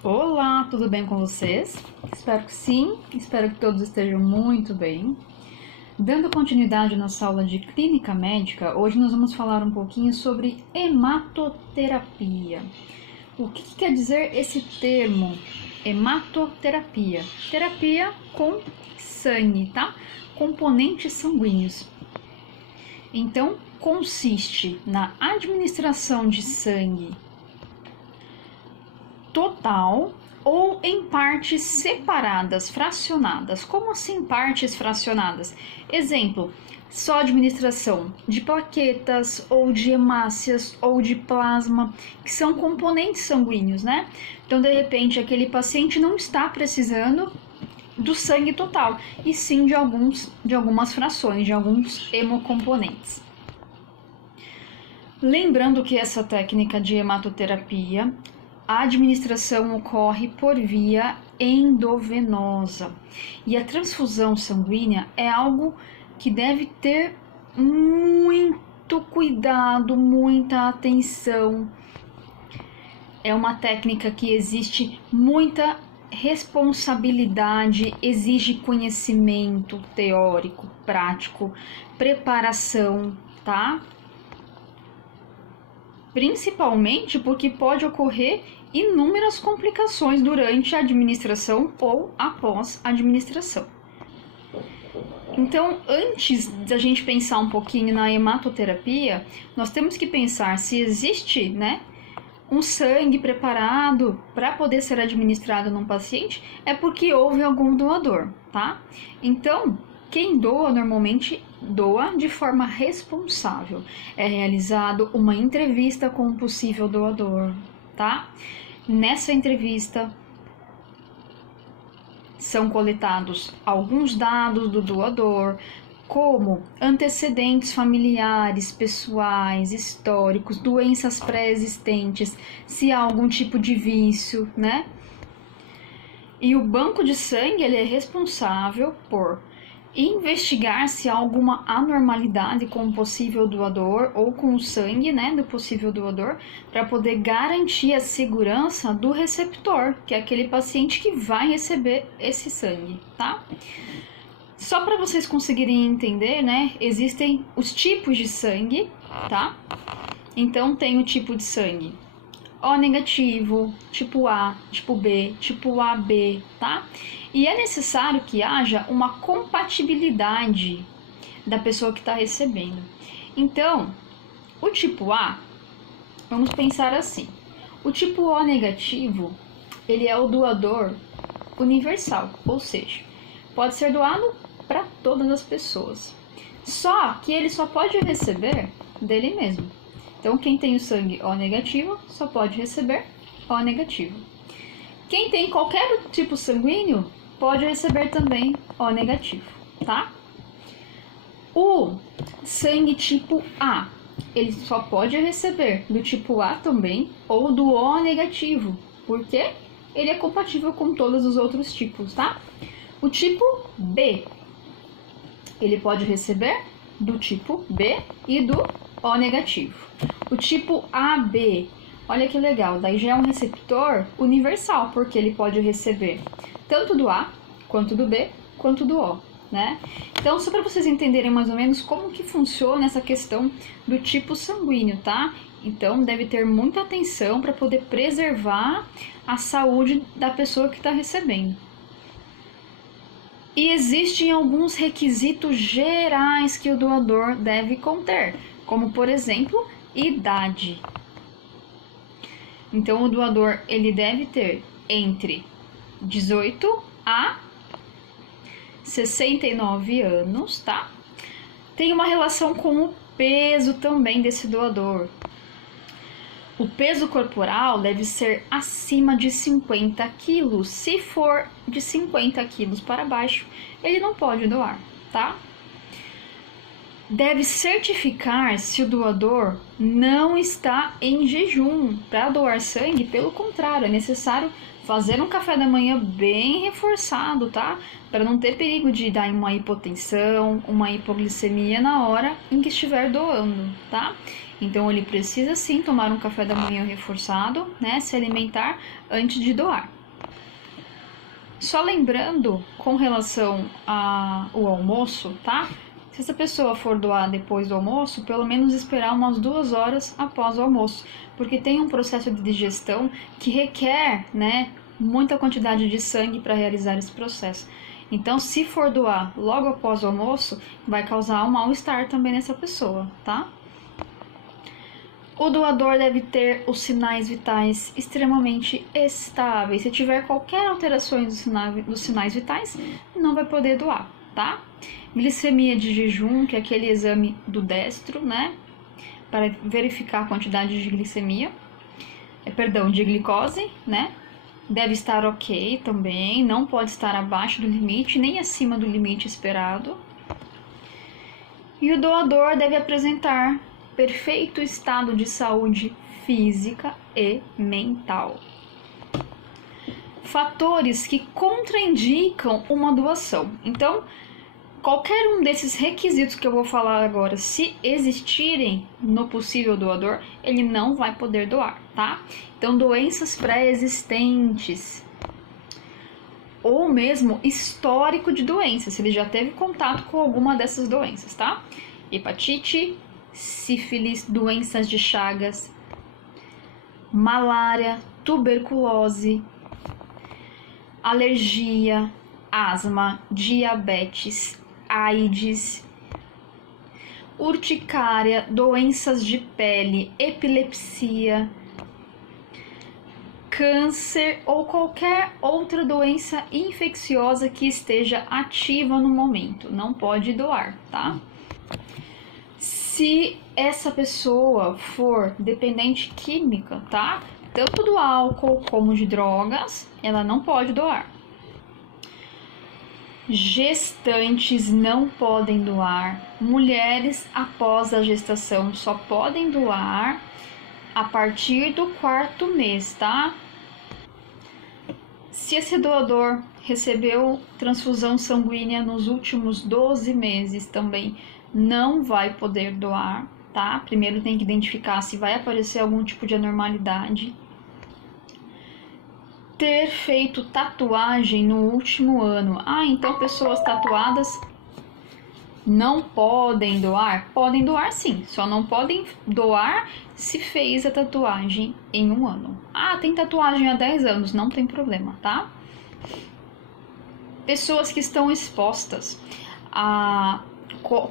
Olá, tudo bem com vocês? Espero que sim, espero que todos estejam muito bem. Dando continuidade à nossa aula de clínica médica, hoje nós vamos falar um pouquinho sobre hematoterapia. O que quer dizer esse termo, hematoterapia? Terapia com sangue, tá? Componentes sanguíneos. Então, consiste na administração de sangue total ou em partes separadas, fracionadas. Como assim partes fracionadas? Exemplo, só administração de plaquetas ou de hemácias ou de plasma, que são componentes sanguíneos, né? Então, de repente, aquele paciente não está precisando do sangue total, e sim de algumas frações, de alguns hemocomponentes. Lembrando que essa técnica de hematoterapia, a administração ocorre por via endovenosa e a transfusão sanguínea é algo que deve ter muito cuidado, muita atenção. É uma técnica que existe muita responsabilidade, exige conhecimento teórico, prático, preparação, tá? Principalmente porque pode ocorrer inúmeras complicações durante a administração ou após a administração. Então, antes da gente pensar um pouquinho na hematoterapia, nós temos que pensar se existe, um sangue preparado para poder ser administrado num paciente, é porque houve algum doador, tá? Então, quem doa normalmente doa de forma responsável. É realizado uma entrevista com o possível doador, tá? Nessa entrevista são coletados alguns dados do doador, como antecedentes familiares, pessoais, históricos, doenças pré-existentes, se há algum tipo de vício, né? E o banco de sangue, ele é responsável por investigar se há alguma anormalidade com o possível doador ou com o sangue, do possível doador, para poder garantir a segurança do receptor, que é aquele paciente que vai receber esse sangue, tá? Só para vocês conseguirem entender, existem os tipos de sangue, tá? Então tem o tipo de sangue O negativo, tipo A, tipo B, tipo AB, tá? E é necessário que haja uma compatibilidade da pessoa que está recebendo. Então, o tipo A, vamos pensar assim, o tipo O negativo, ele é o doador universal, ou seja, pode ser doado para todas as pessoas. Só que ele só pode receber dele mesmo. Então, quem tem o sangue O negativo só pode receber O negativo. Quem tem qualquer tipo sanguíneo pode receber também O negativo, tá? O sangue tipo A, ele só pode receber do tipo A também ou do O negativo, porque ele é compatível com todos os outros tipos, tá? O tipo B, ele pode receber do tipo B e do O negativo. O tipo AB, olha que legal, daí já é um receptor universal, porque ele pode receber tanto do A, quanto do B, quanto do O, né? Então, só para vocês entenderem mais ou menos como que funciona essa questão do tipo sanguíneo, tá? Então, deve ter muita atenção para poder preservar a saúde da pessoa que está recebendo. E existem alguns requisitos gerais que o doador deve conter, como, por exemplo, idade. Então, o doador ele deve ter entre 18 a 69 anos, tá? Tem uma relação com o peso também desse doador. O peso corporal deve ser acima de 50 quilos. Se for de 50 quilos para baixo, ele não pode doar, tá? Deve certificar se o doador não está em jejum para doar sangue. Pelo contrário, é necessário fazer um café da manhã bem reforçado, tá? Para não ter perigo de dar uma hipotensão, uma hipoglicemia na hora em que estiver doando, tá? Então ele precisa sim tomar um café da manhã reforçado, né, se alimentar antes de doar. Só lembrando com relação ao almoço, tá? Se essa pessoa for doar depois do almoço, pelo menos esperar umas 2 horas após o almoço, porque tem um processo de digestão que requer, né, muita quantidade de sangue para realizar esse processo. Então, se for doar logo após o almoço, vai causar um mal-estar também nessa pessoa, tá? O doador deve ter os sinais vitais extremamente estáveis. Se tiver qualquer alteração dos sinais vitais, não vai poder doar, tá? Glicemia de jejum, que é aquele exame do destro, né? Para verificar a quantidade de glicemia, de glicose, né? Deve estar ok também, não pode estar abaixo do limite, nem acima do limite esperado. E o doador deve apresentar perfeito estado de saúde física e mental. Fatores que contraindicam uma doação. Então, qualquer um desses requisitos que eu vou falar agora, se existirem no possível doador, ele não vai poder doar, tá? Então, doenças pré-existentes ou mesmo histórico de doenças, se ele já teve contato com alguma dessas doenças, tá? Hepatite, sífilis, doenças de Chagas, malária, tuberculose, alergia, asma, diabetes, AIDS, urticária, doenças de pele, epilepsia, câncer ou qualquer outra doença infecciosa que esteja ativa no momento. Não pode doar, tá? Se essa pessoa for dependente química, tá? Tanto do álcool como de drogas, ela não pode doar. Gestantes não podem doar. Mulheres após a gestação só podem doar a partir do 4º mês, tá? Se esse doador recebeu transfusão sanguínea nos últimos 12 meses também não vai poder doar, tá? Primeiro tem que identificar se vai aparecer algum tipo de anormalidade. Ter feito tatuagem no último ano. Então pessoas tatuadas não podem doar? Podem doar sim, só não podem doar se fez a tatuagem em 1 ano. Tem tatuagem há 10 anos, não tem problema, tá? Pessoas que estão expostas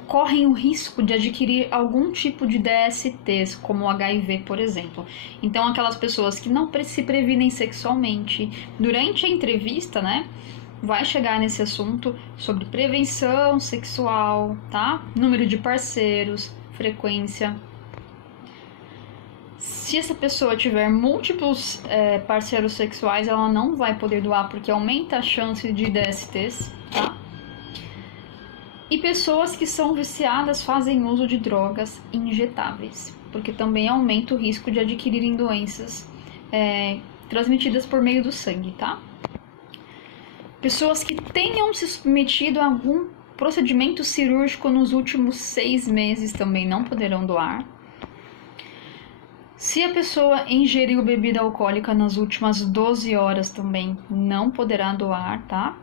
correm o risco de adquirir algum tipo de DSTs, como o HIV, por exemplo. Então, aquelas pessoas que não se previnem sexualmente, durante a entrevista, né, vai chegar nesse assunto sobre prevenção sexual, tá? Número de parceiros, frequência. Se essa pessoa tiver múltiplos parceiros sexuais, ela não vai poder doar, porque aumenta a chance de DSTs, tá? E pessoas que são viciadas fazem uso de drogas injetáveis, porque também aumenta o risco de adquirirem doenças transmitidas por meio do sangue, tá? Pessoas que tenham se submetido a algum procedimento cirúrgico nos últimos 6 meses também não poderão doar. Se a pessoa ingeriu bebida alcoólica nas últimas 12 horas também não poderá doar, tá?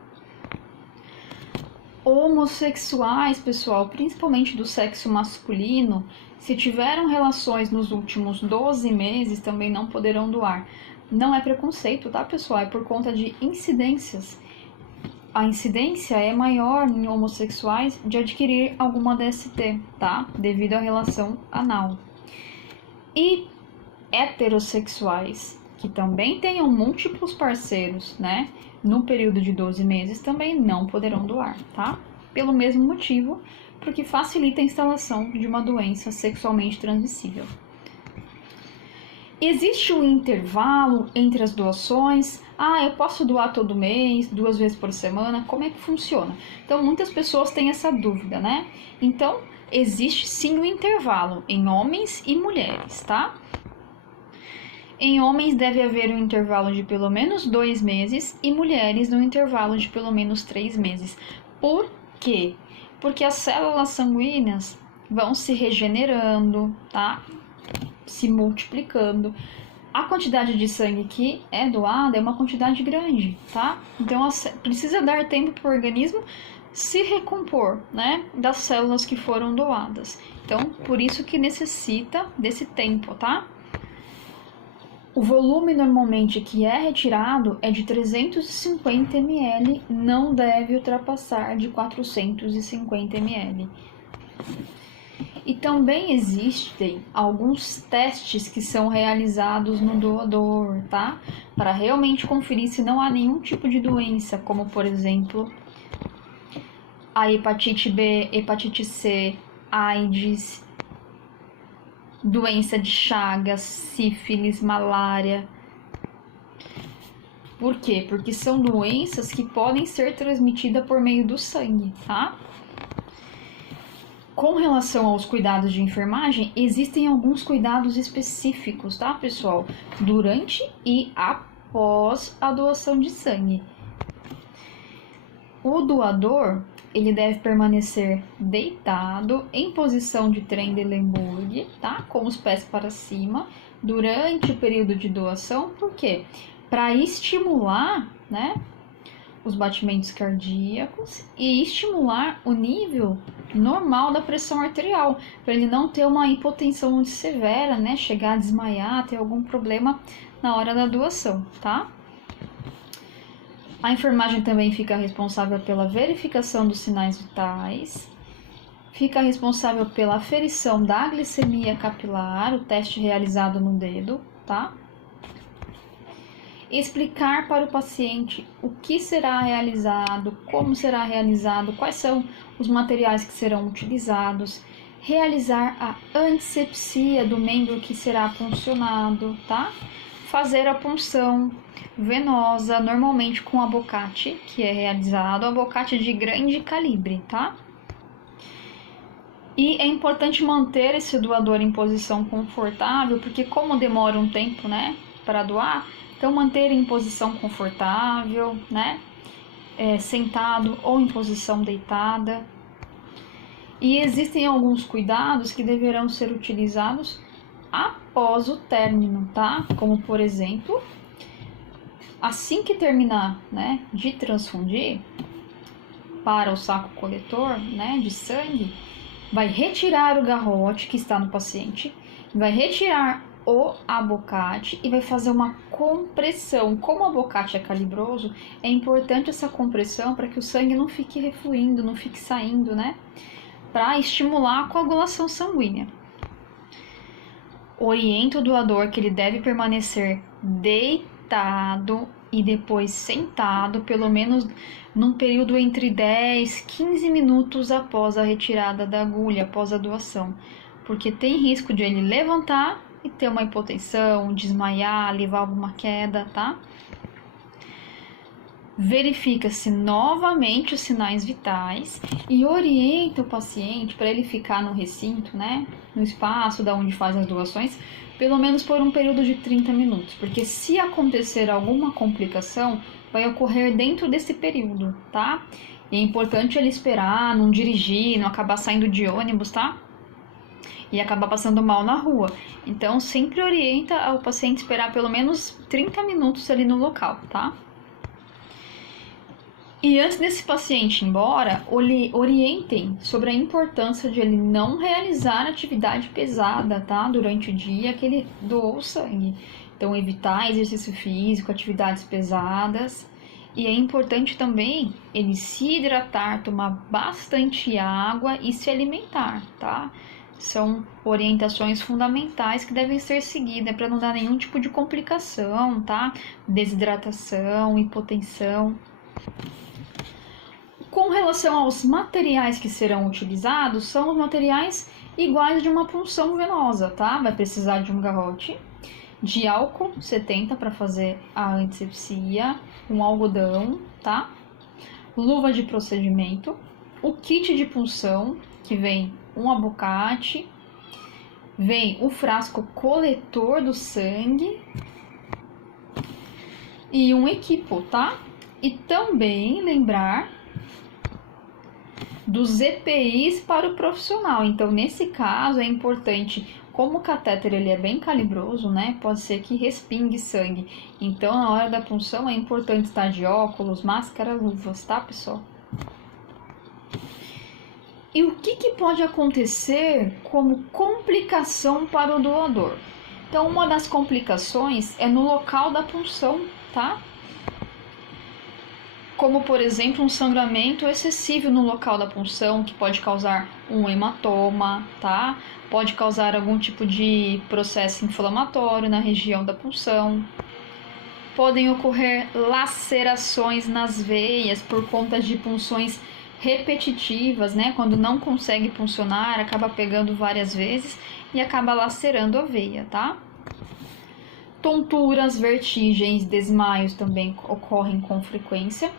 Homossexuais, pessoal, principalmente do sexo masculino, se tiveram relações nos últimos 12 meses também não poderão doar. Não é preconceito, tá, pessoal? É por conta de incidências. A incidência é maior em homossexuais de adquirir alguma DST, tá? Devido à relação anal. E heterossexuais, que também tenham múltiplos parceiros, né? No período de 12 meses também não poderão doar, tá? Pelo mesmo motivo, porque facilita a instalação de uma doença sexualmente transmissível. Existe um intervalo entre as doações? Eu posso doar todo mês, 2 vezes por semana? Como é que funciona? Então, muitas pessoas têm essa dúvida, né? Então, existe sim um intervalo em homens e mulheres, tá? Em homens deve haver um intervalo de pelo menos 2 meses e mulheres um intervalo de pelo menos 3 meses. Por quê? Porque as células sanguíneas vão se regenerando, tá? se multiplicando. A quantidade de sangue que é doada é uma quantidade grande, tá? Então precisa dar tempo para o organismo se recompor, né, das células que foram doadas. Então, por isso que necessita desse tempo, tá? O volume normalmente que é retirado é de 350 ml, não deve ultrapassar de 450 ml. E também existem alguns testes que são realizados no doador, tá? Para realmente conferir se não há nenhum tipo de doença, como por exemplo a hepatite B, hepatite C, AIDS, doença de Chagas, sífilis, malária. Por quê? Porque são doenças que podem ser transmitidas por meio do sangue, tá? Com relação aos cuidados de enfermagem, existem alguns cuidados específicos, tá, pessoal? Durante e após a doação de sangue. O doador, ele deve permanecer deitado em posição de Trendelenburg, tá? Com os pés para cima, durante o período de doação. Por quê? Para estimular, né, os batimentos cardíacos e estimular o nível normal da pressão arterial, para ele não ter uma hipotensão muito severa, né, chegar a desmaiar, ter algum problema na hora da doação, tá? A enfermagem também fica responsável pela verificação dos sinais vitais, fica responsável pela aferição da glicemia capilar, o teste realizado no dedo, tá? Explicar para o paciente o que será realizado, como será realizado, quais são os materiais que serão utilizados, realizar a antisepsia do membro que será puncionado, tá? Fazer a punção venosa, normalmente com abocate, que é realizado, abocate de grande calibre, tá? E é importante manter esse doador em posição confortável, porque como demora um tempo, né, para doar, então manter em posição confortável, né, sentado ou em posição deitada. E existem alguns cuidados que deverão ser utilizados após o término, tá? Como por exemplo, assim que terminar, né, de transfundir para o saco coletor, né, de sangue, vai retirar o garrote que está no paciente, vai retirar o abocate e vai fazer uma compressão. Como o abocate é calibroso, é importante essa compressão para que o sangue não fique refluindo, não fique saindo, né? Para estimular a coagulação sanguínea. Orienta o doador que ele deve permanecer deitado e depois sentado, pelo menos num período entre 10 e 15 minutos após a retirada da agulha, após a doação, porque tem risco de ele levantar e ter uma hipotensão, desmaiar, levar alguma queda, tá? Verifica-se novamente os sinais vitais e orienta o paciente para ele ficar no recinto, né, no espaço da onde faz as doações, pelo menos por um período de 30 minutos, porque se acontecer alguma complicação, vai ocorrer dentro desse período, tá? E é importante ele esperar, não dirigir, não acabar saindo de ônibus, tá? E acabar passando mal na rua. Então, sempre orienta o paciente esperar pelo menos 30 minutos ali no local, tá? E antes desse paciente ir embora, orientem sobre a importância de ele não realizar atividade pesada, tá? Durante o dia que ele doou o sangue. Então, evitar exercício físico, atividades pesadas. E é importante também ele se hidratar, tomar bastante água e se alimentar, tá? São orientações fundamentais que devem ser seguidas para não dar nenhum tipo de complicação, tá? Desidratação, hipotensão. Com relação aos materiais que serão utilizados, são os materiais iguais de uma punção venosa, tá? Vai precisar de um garrote, de álcool 70 para fazer a antisepsia, um algodão, tá? Luva de procedimento, o kit de punção, que vem um abocate, vem o frasco coletor do sangue e um equipo, tá? E também lembrar dos EPIs para o profissional. Então, nesse caso, é importante como o catéter ele é bem calibroso, né, pode ser que respingue sangue. Então, na hora da punção é importante estar de óculos, máscara, luvas, tá, pessoal? E o que pode acontecer como complicação para o doador? Então, uma das complicações é no local da punção, tá? Como, por exemplo, um sangramento excessivo no local da punção, que pode causar um hematoma, tá? Pode causar algum tipo de processo inflamatório na região da punção. Podem ocorrer lacerações nas veias por conta de punções repetitivas, né? Quando não consegue puncionar, acaba pegando várias vezes e acaba lacerando a veia, tá? Tonturas, vertigens, desmaios também ocorrem com frequência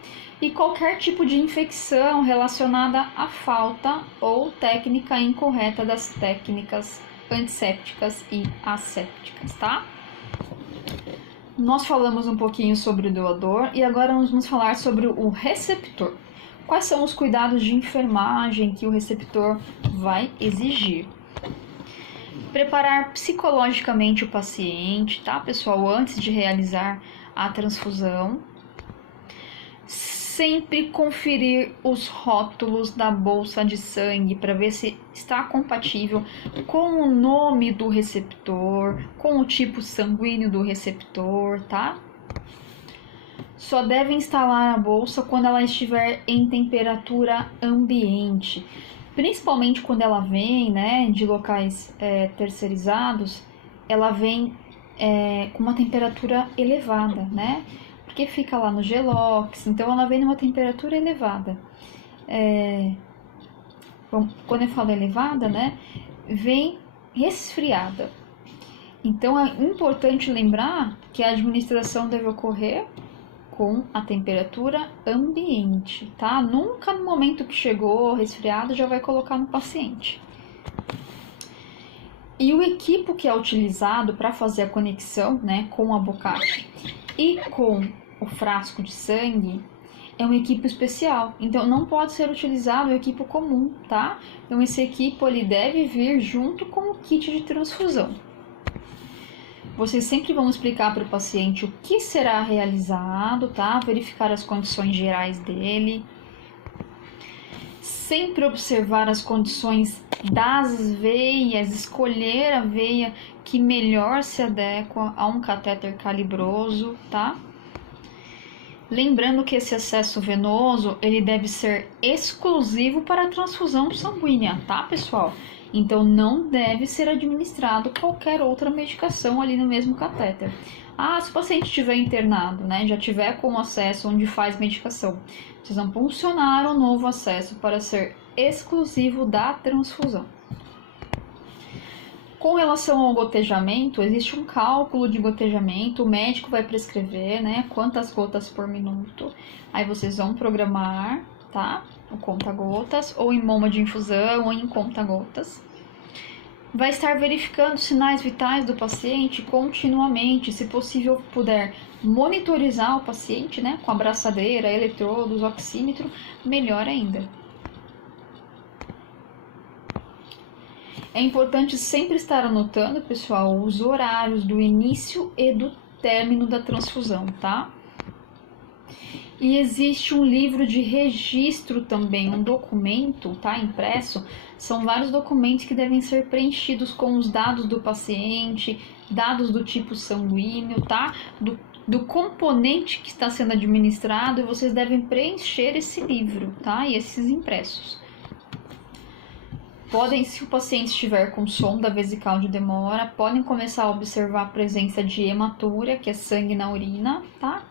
e qualquer tipo de infecção relacionada à falta ou técnica incorreta das técnicas antissépticas e assépticas, tá? Nós falamos um pouquinho sobre o doador e agora vamos falar sobre o receptor. Quais são os cuidados de enfermagem que o receptor vai exigir? Preparar psicologicamente o paciente, tá, pessoal, antes de realizar a transfusão. Sempre conferir os rótulos da bolsa de sangue para ver se está compatível com o nome do receptor, com o tipo sanguíneo do receptor, tá? Só deve instalar a bolsa quando ela estiver em temperatura ambiente. Principalmente quando ela vem, né, de locais terceirizados, ela vem com uma temperatura elevada, né? Porque fica lá no gelox, então ela vem numa temperatura elevada. Quando eu falo elevada, né, vem resfriada. Então é importante lembrar que a administração deve ocorrer com a temperatura ambiente, tá? Nunca no momento que chegou resfriado já vai colocar no paciente. E o equipo que é utilizado para fazer a conexão, né, com a bocache e com o frasco de sangue é um equipo especial. Então não pode ser utilizado o equipo comum, tá? Então esse equipo ele deve vir junto com o kit de transfusão. Vocês sempre vão explicar para o paciente o que será realizado, tá? Verificar as condições gerais dele. Sempre observar as condições das veias, escolher a veia que melhor se adequa a um catéter calibroso, tá? Lembrando que esse acesso venoso, ele deve ser exclusivo para a transfusão sanguínea, tá, pessoal? Então, não deve ser administrado qualquer outra medicação ali no mesmo catéter. Ah, se o paciente estiver internado, né, já tiver com acesso onde faz medicação, vocês vão puncionar um novo acesso para ser exclusivo da transfusão. Com relação ao gotejamento, existe um cálculo de gotejamento, o médico vai prescrever, né, quantas gotas por minuto. Aí vocês vão programar, tá? O conta-gotas, ou em bomba de infusão, ou em conta-gotas. Vai estar verificando sinais vitais do paciente continuamente, se possível puder monitorizar o paciente, né, com abraçadeira, eletrodos, oxímetro, melhor ainda. É importante sempre estar anotando, pessoal, os horários do início e do término da transfusão, tá? E existe um livro de registro também, um documento, tá, impresso. São vários documentos que devem ser preenchidos com os dados do paciente, dados do tipo sanguíneo, tá? Do componente que está sendo administrado, e vocês devem preencher esse livro, tá? E esses impressos. Podem, se o paciente estiver com sonda vesical de demora, podem começar a observar a presença de hematúria, que é sangue na urina, tá?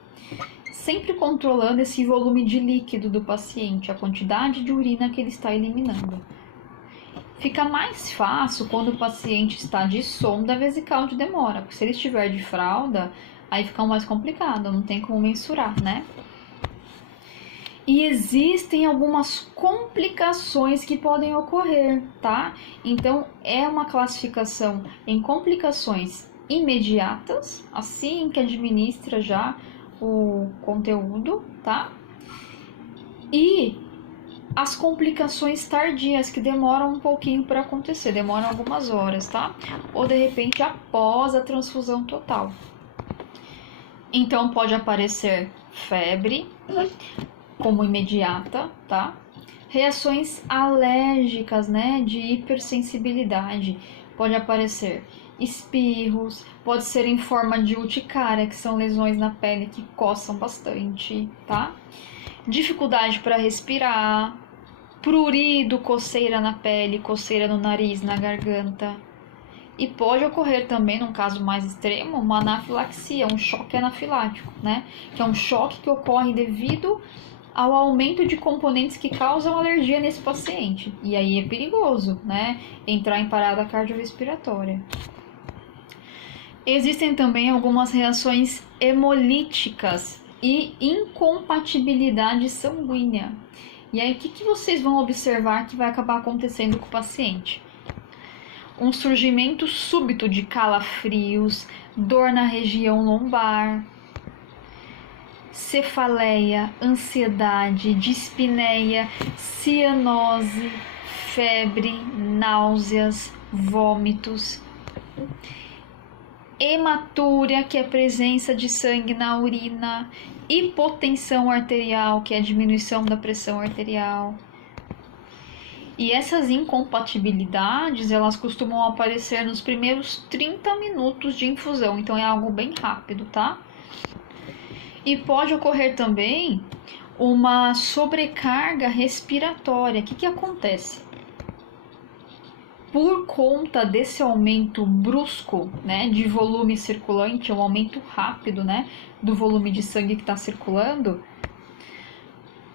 Sempre controlando esse volume de líquido do paciente, a quantidade de urina que ele está eliminando. Fica mais fácil quando o paciente está de sonda vesical de demora, porque se ele estiver de fralda, aí fica mais complicado, não tem como mensurar, né? E existem algumas complicações que podem ocorrer, tá? Então, é uma classificação em complicações imediatas, assim que administra já o conteúdo, tá? E as complicações tardias, que demoram um pouquinho para acontecer, demoram algumas horas, tá? Ou de repente após a transfusão total. Então pode aparecer febre, como imediata, tá? Reações alérgicas, né, de hipersensibilidade. Pode aparecer espirros, pode ser em forma de urticária, que são lesões na pele que coçam bastante, tá? Dificuldade para respirar, prurido, coceira na pele, coceira no nariz, na garganta. E pode ocorrer também, num caso mais extremo, uma anafilaxia, um choque anafilático, né? Que é um choque que ocorre devido ao aumento de componentes que causam alergia nesse paciente. E aí é perigoso, né? Entrar em parada cardiorrespiratória. Existem também algumas reações hemolíticas e incompatibilidade sanguínea. E aí, o que vocês vão observar que vai acabar acontecendo com o paciente? Um surgimento súbito de calafrios, dor na região lombar, cefaleia, ansiedade, dispneia, cianose, febre, náuseas, vômitos, hematúria, que é a presença de sangue na urina, hipotensão arterial, que é a diminuição da pressão arterial. E essas incompatibilidades, elas costumam aparecer nos primeiros 30 minutos de infusão, então é algo bem rápido, tá? E pode ocorrer também uma sobrecarga respiratória. O que acontece? Por conta desse aumento brusco, né, de volume circulante, um aumento rápido, né, do volume de sangue que está circulando,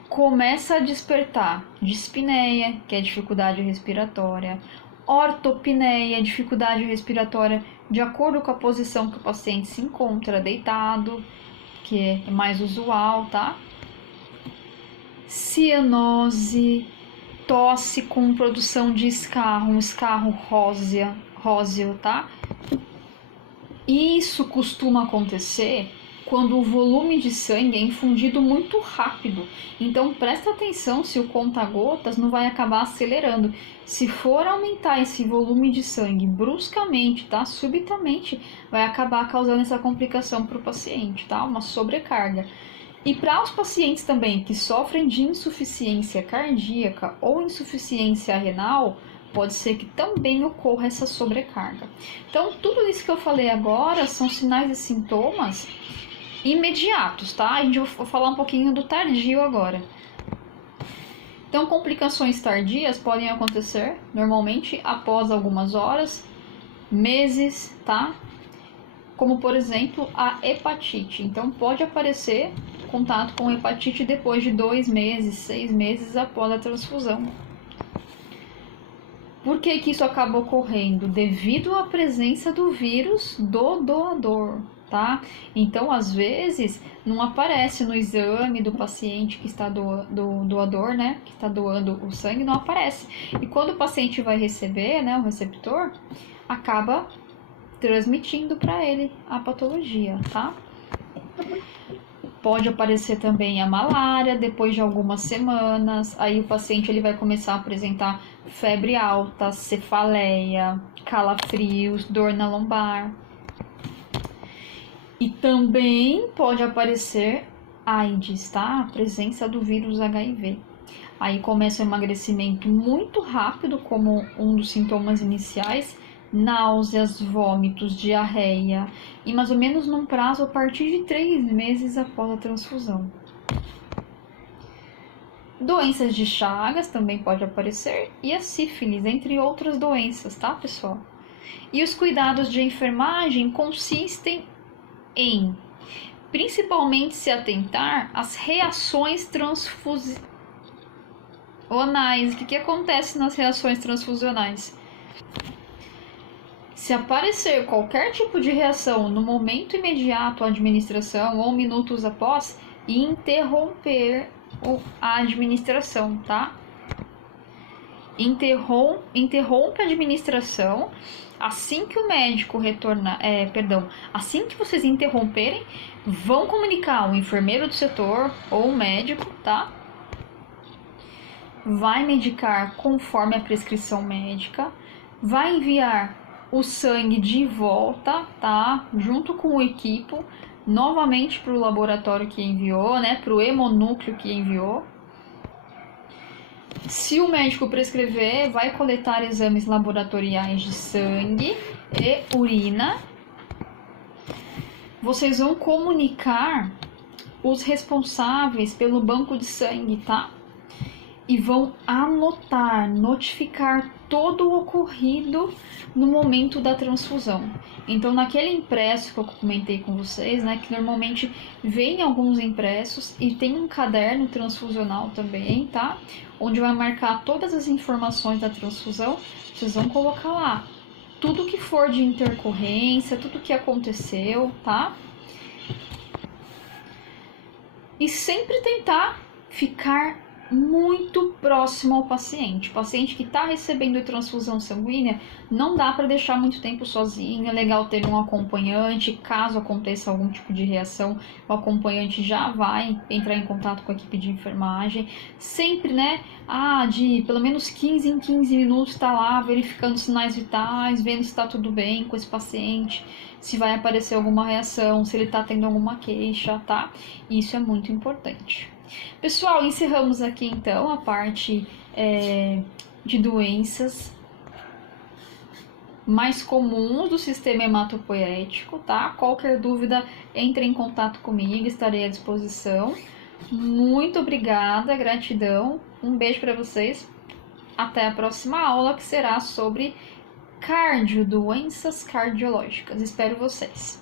começa a despertar dispneia, que é dificuldade respiratória, ortopneia, dificuldade respiratória de acordo com a posição que o paciente se encontra, deitado, que é mais usual, tá? Cianose, tosse com produção de escarro, um escarro róseo, tá? Isso costuma acontecer quando o volume de sangue é infundido muito rápido. Então presta atenção se o conta-gotas não vai acabar acelerando. Se for aumentar esse volume de sangue bruscamente, tá? Subitamente, vai acabar causando essa complicação para o paciente, tá? Uma sobrecarga. E para os pacientes também que sofrem de insuficiência cardíaca ou insuficiência renal, pode ser que também ocorra essa sobrecarga. Então, tudo isso que eu falei agora são sinais e sintomas imediatos, tá? A gente vai falar um pouquinho do tardio agora. Então, complicações tardias podem acontecer normalmente após algumas horas, meses, tá? Como, por exemplo, a hepatite. Então, pode aparecer contato com hepatite depois de 2 meses, 6 meses após a transfusão. Por que isso acaba ocorrendo? Devido à presença do vírus do doador, tá? Então, às vezes, não aparece no exame do paciente que está do doador, né? Que está doando o sangue, não aparece. E quando o paciente vai receber, né? O receptor, acaba transmitindo para ele a patologia, tá? Pode aparecer também a malária depois de algumas semanas. Aí o paciente ele vai começar a apresentar febre alta, cefaleia, calafrios, dor na lombar. E também pode aparecer AIDS, tá? A presença do vírus HIV. Aí começa o emagrecimento muito rápido, como um dos sintomas iniciais, náuseas, vômitos, diarreia, e mais ou menos num prazo a partir de 3 meses após a transfusão. Doenças de Chagas também pode aparecer, e a sífilis, entre outras doenças, tá, pessoal? E os cuidados de enfermagem consistem em, principalmente, se atentar às reações transfusionais. O que acontece nas reações transfusionais? Se aparecer qualquer tipo de reação no momento imediato à administração ou minutos após, interromper a administração, tá? Interrompe a administração assim que o médico retornar, assim que vocês interromperem, vão comunicar o enfermeiro do setor ou o médico, tá? vai medicar conforme a prescrição médica, vai enviar o sangue de volta, tá? Junto com o equipo, novamente para o laboratório que enviou, né? Para o hemonúcleo que enviou. Se o médico prescrever, vai coletar exames laboratoriais de sangue e urina. Vocês vão comunicar os responsáveis pelo banco de sangue, tá? E vão anotar, notificar todo o ocorrido no momento da transfusão. Então, naquele impresso que eu comentei com vocês, né, que normalmente vem alguns impressos e tem um caderno transfusional também, tá? Onde vai marcar todas as informações da transfusão, vocês vão colocar lá tudo que for de intercorrência, tudo que aconteceu, tá? E sempre tentar ficar muito próximo ao paciente. O paciente que está recebendo transfusão sanguínea, não dá para deixar muito tempo sozinho. É legal ter um acompanhante. Caso aconteça algum tipo de reação, o acompanhante já vai entrar em contato com a equipe de enfermagem. Sempre, né? De pelo menos 15 em 15 minutos tá lá verificando sinais vitais, vendo se está tudo bem com esse paciente, se vai aparecer alguma reação, se ele está tendo alguma queixa, tá? Isso é muito importante. Pessoal, encerramos aqui então a parte de doenças mais comuns do sistema hematopoético, tá? Qualquer dúvida, entre em contato comigo, estarei à disposição. Muito obrigada, gratidão, um beijo para vocês. Até a próxima aula, que será sobre doenças cardiológicas. Espero vocês.